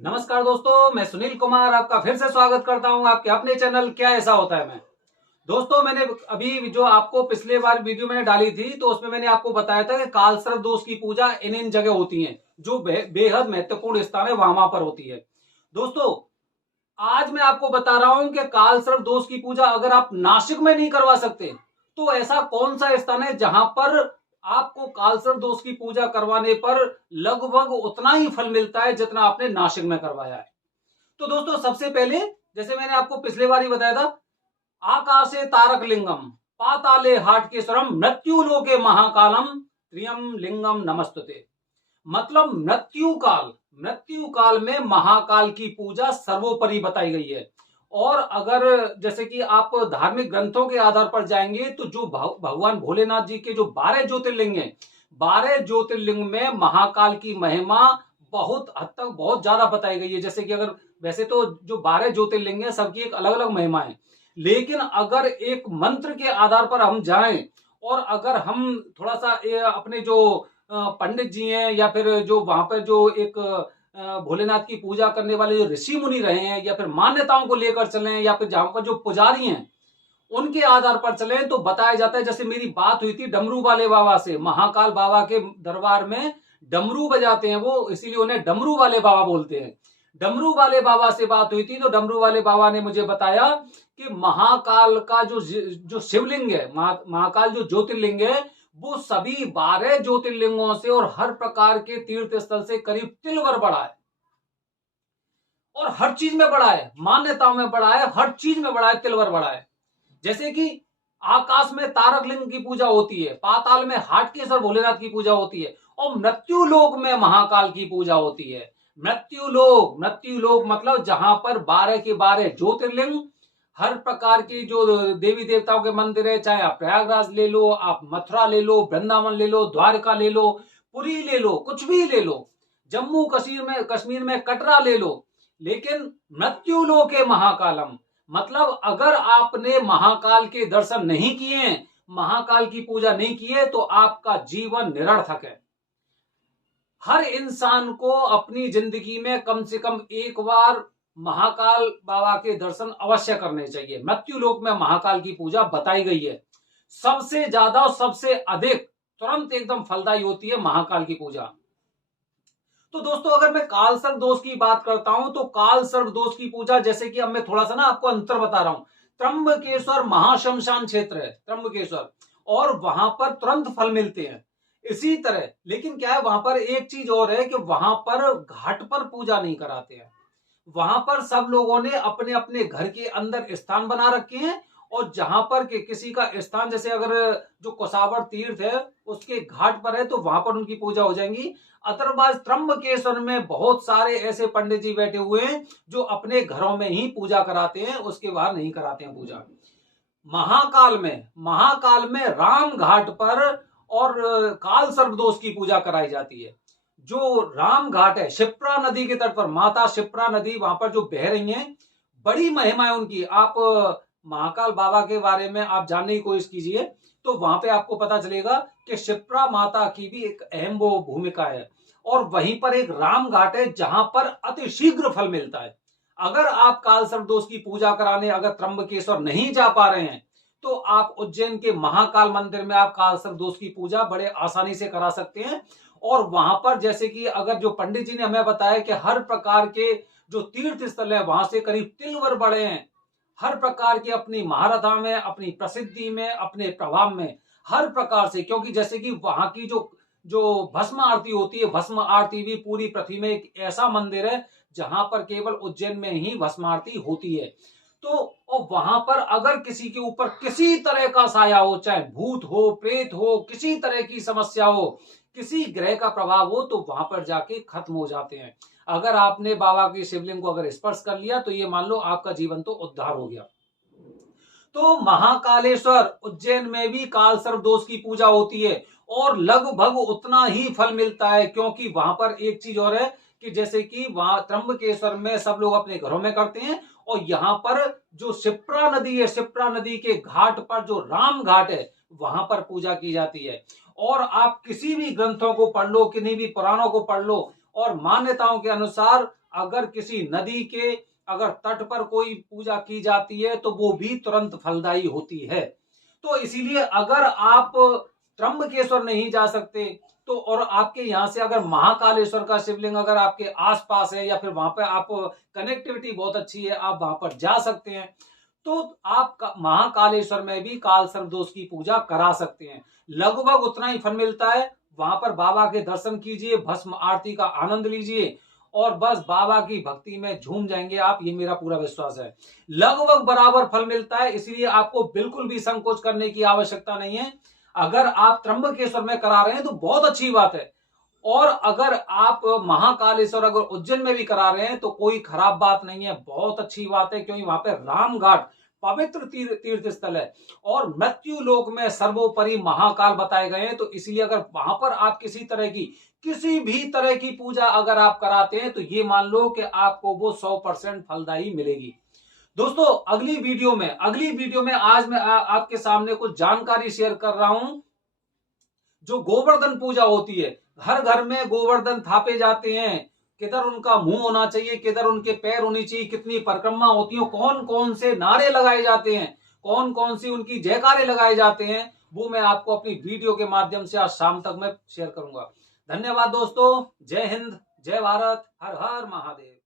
नमस्कार दोस्तों, मैं सुनील कुमार आपका फिर से स्वागत करता हूं आपके अपने चैनल क्या ऐसा होता है में। दोस्तों, मैंने अभी जो आपको पिछले बार वीडियो मैंने डाली थी तो उसमें मैंने आपको बताया था कि कालसर्प दोष की पूजा इन जगह होती है जो बेहद महत्वपूर्ण स्थान है, वहां पर होती है। दोस्तों, आज मैं आपको बता रहा हूं कि कालसर्प दोष की पूजा अगर आप नासिक में नहीं करवा सकते तो ऐसा कौन सा स्थान है जहां पर आपको कालसर्प दोष की पूजा करवाने पर लगभग उतना ही फल मिलता है जितना आपने नासिक में करवाया है। तो दोस्तों, सबसे पहले जैसे मैंने आपको पिछले बार ही बताया था, आकाशे तारक लिंगम पाताले हाटकेश्वरम मृत्यु लोके महाकालम त्रियम लिंगम नमस्तुते। मतलब मृत्यु काल में महाकाल की पूजा सर्वोपरि बताई गई है। और अगर जैसे कि आप धार्मिक ग्रंथों के आधार पर जाएंगे तो जो भगवान भोलेनाथ जी के जो 12 ज्योतिर्लिंग हैं, 12 ज्योतिर्लिंग में महाकाल की महिमा बहुत हद तक बहुत ज्यादा बताई गई है। जैसे कि अगर वैसे तो जो 12 ज्योतिर्लिंग है सबकी एक अलग अलग महिमा है, लेकिन अगर एक मंत्र के आधार पर हम जाएं और अगर हम थोड़ा सा अपने जो पंडित जी हैं या फिर जो वहां पर जो एक भोलेनाथ की पूजा करने वाले जो ऋषि मुनि रहे हैं या फिर मान्यताओं को लेकर चले या फिर जहां पर जो पुजारी हैं उनके आधार पर चले तो बताया जाता है। जैसे मेरी बात हुई थी डमरू वाले बाबा से, महाकाल बाबा के दरबार में डमरू बजाते हैं वो, इसीलिए उन्हें डमरू वाले बाबा बोलते हैं। डमरू वाले बाबा से बात हुई थी तो डमरू वाले बाबा ने मुझे बताया कि महाकाल का जो शिवलिंग है, महाकाल जो ज्योतिर्लिंग है, वो सभी 12 ज्योतिर्लिंगों से और हर प्रकार के तीर्थ स्थल से करीब तिलवर बड़ा है। और हर चीज में बड़ा है, मान्यताओं में बड़ा है, हर चीज में बड़ा है, तिलवर बड़ा है। जैसे कि आकाश में तारक लिंग की पूजा होती है, पाताल में हाटकेश्वर भोलेनाथ की पूजा होती है और मृत्यु लोक में महाकाल की पूजा होती है। मृत्यु लोक मतलब जहां पर 12 के 12 ज्योतिर्लिंग, हर प्रकार की जो देवी देवताओं के मंदिर है, चाहे आप प्रयागराज ले लो, आप मथुरा ले लो, वृंदावन ले लो, द्वारका ले लो, पुरी ले लो, कुछ भी ले लो, जम्मू कश्मीर में कटरा ले लो, लेकिन मृत्यु लोके महाकालम मतलब अगर आपने महाकाल के दर्शन नहीं किए, महाकाल की पूजा नहीं की है, तो आपका जीवन निरर्थक है। हर इंसान को अपनी जिंदगी में कम से कम एक बार महाकाल बाबा के दर्शन अवश्य करने चाहिए। मृत्यु लोक में महाकाल की पूजा बताई गई है, सबसे ज्यादा और सबसे अधिक तुरंत एकदम फलदायी होती है महाकाल की पूजा। तो दोस्तों, अगर मैं कालसर्प दोष की बात करता हूं तो कालसर्प दोष की पूजा, जैसे कि अब मैं थोड़ा सा ना आपको अंतर बता रहा हूं, त्र्यंबकेश्वर महाशमशान क्षेत्र है त्र्यंबकेश्वर, और वहां पर तुरंत फल मिलते हैं। इसी तरह लेकिन क्या है, वहां पर एक चीज और है कि वहां पर घाट पर पूजा नहीं कराते हैं। वहां पर सब लोगों ने अपने अपने घर के अंदर स्थान बना रखे हैं, और जहां पर किसी का स्थान, जैसे अगर जो कोसावर तीर्थ है उसके घाट पर है तो वहां पर उनकी पूजा हो जाएंगी। अदरवाइज त्र्यंबकेश्वर में बहुत सारे ऐसे पंडित जी बैठे हुए हैं जो अपने घरों में ही पूजा कराते हैं, उसके बाहर नहीं कराते हैं पूजा। महाकाल में राम घाट पर और काल सर्पदोष की पूजा कराई जाती है। जो राम घाट है शिप्रा नदी के तट पर, माता शिप्रा नदी वहां पर जो बह रही है, बड़ी महिमा है उनकी। आप महाकाल बाबा के बारे में आप जानने की कोशिश कीजिए तो वहां पे आपको पता चलेगा कि शिप्रा माता की भी एक अहम वो भूमिका है। और वहीं पर एक राम घाट है जहां पर अतिशीघ्र फल मिलता है। अगर आप काल सर्पदोष की पूजा कराने अगर त्र्यंबकेश्वर नहीं जा पा रहे हैं तो आप उज्जैन के महाकाल मंदिर में आप काल सर्पदोष की पूजा बड़े आसानी से करा सकते हैं। और वहां पर जैसे कि अगर जो पंडित जी ने हमें बताया कि हर प्रकार के जो तीर्थ स्थल है वहां से करीब तिलवर बड़े हैं, हर प्रकार की अपनी महारथा में, अपनी प्रसिद्धि में, अपने प्रभाव में, हर प्रकार से, क्योंकि जैसे कि वहां की जो जो भस्म आरती होती है, भस्म आरती भी पूरी पृथ्वी में एक ऐसा मंदिर है जहां पर केवल उज्जैन में ही भस्म आरती होती है। तो और वहां पर अगर किसी के ऊपर किसी तरह का साया हो, चाहे भूत हो, प्रेत हो, किसी तरह की समस्या हो, किसी ग्रह का प्रभाव हो, तो वहां पर जाके खत्म हो जाते हैं। अगर आपने बाबा की शिवलिंग को अगर स्पर्श कर लिया तो ये मान लो आपका जीवन तो उद्धार हो गया। तो महाकालेश्वर उज्जैन में भी काल सर्प दोष की पूजा होती है और लगभग उतना ही फल मिलता है, क्योंकि वहां पर एक चीज और है कि जैसे कि वहां त्र्यंबकेश्वर में सब लोग अपने घरों में करते हैं, और यहाँ पर जो शिप्रा नदी है, शिप्रा नदी के घाट पर जो राम घाट है वहां पर पूजा की जाती है। और आप किसी भी ग्रंथों को पढ़ लो, किन्हीं भी पुराणों को पढ़ लो, और मान्यताओं के अनुसार अगर किसी नदी के अगर तट पर कोई पूजा की जाती है तो वो भी तुरंत फलदायी होती है। तो इसीलिए अगर आप त्र्यंबकेश्वर नहीं जा सकते तो और आपके यहाँ से अगर महाकालेश्वर का शिवलिंग अगर आपके आसपास है या फिर वहां पर आप कनेक्टिविटी बहुत अच्छी है, आप वहां पर जा सकते हैं, तो आप महाकालेश्वर में भी काल सर्प दोष की पूजा करा सकते हैं। लगभग उतना ही फल मिलता है। वहां पर बाबा के दर्शन कीजिए, भस्म आरती का आनंद लीजिए और बस बाबा की भक्ति में झूम जाएंगे आप, ये मेरा पूरा विश्वास है। लगभग बराबर फल मिलता है, इसलिए आपको बिल्कुल भी संकोच करने की आवश्यकता नहीं है। अगर आप त्र्यंबकेश्वर में करा रहे हैं तो बहुत अच्छी बात है, और अगर आप महाकालेश्वर अगर उज्जैन में भी करा रहे हैं तो कोई खराब बात नहीं है, बहुत अच्छी बात है, क्योंकि वहां पे रामघाट पवित्र तीर्थ स्थल है और मृत्यु लोक में सर्वोपरि महाकाल बताए गए हैं। तो इसलिए अगर वहां पर आप किसी भी तरह की पूजा अगर आप कराते हैं तो ये मान लो कि आपको वो 100% फलदायी मिलेगी। दोस्तों अगली वीडियो में आज मैं आपके सामने कुछ जानकारी शेयर कर रहा हूं। जो गोवर्धन पूजा होती है, हर घर में गोवर्धन थापे जाते हैं, किधर उनका मुंह होना चाहिए, किधर उनके पैर होनी चाहिए, कितनी परिक्रमा होती है, कौन कौन से नारे लगाए जाते हैं, कौन कौन सी उनकी जयकारे लगाए जाते हैं, वो मैं आपको अपनी वीडियो के माध्यम से आज शाम तक मैं शेयर करूंगा। धन्यवाद दोस्तों। जय हिंद, जय भारत, हर हर महादेव।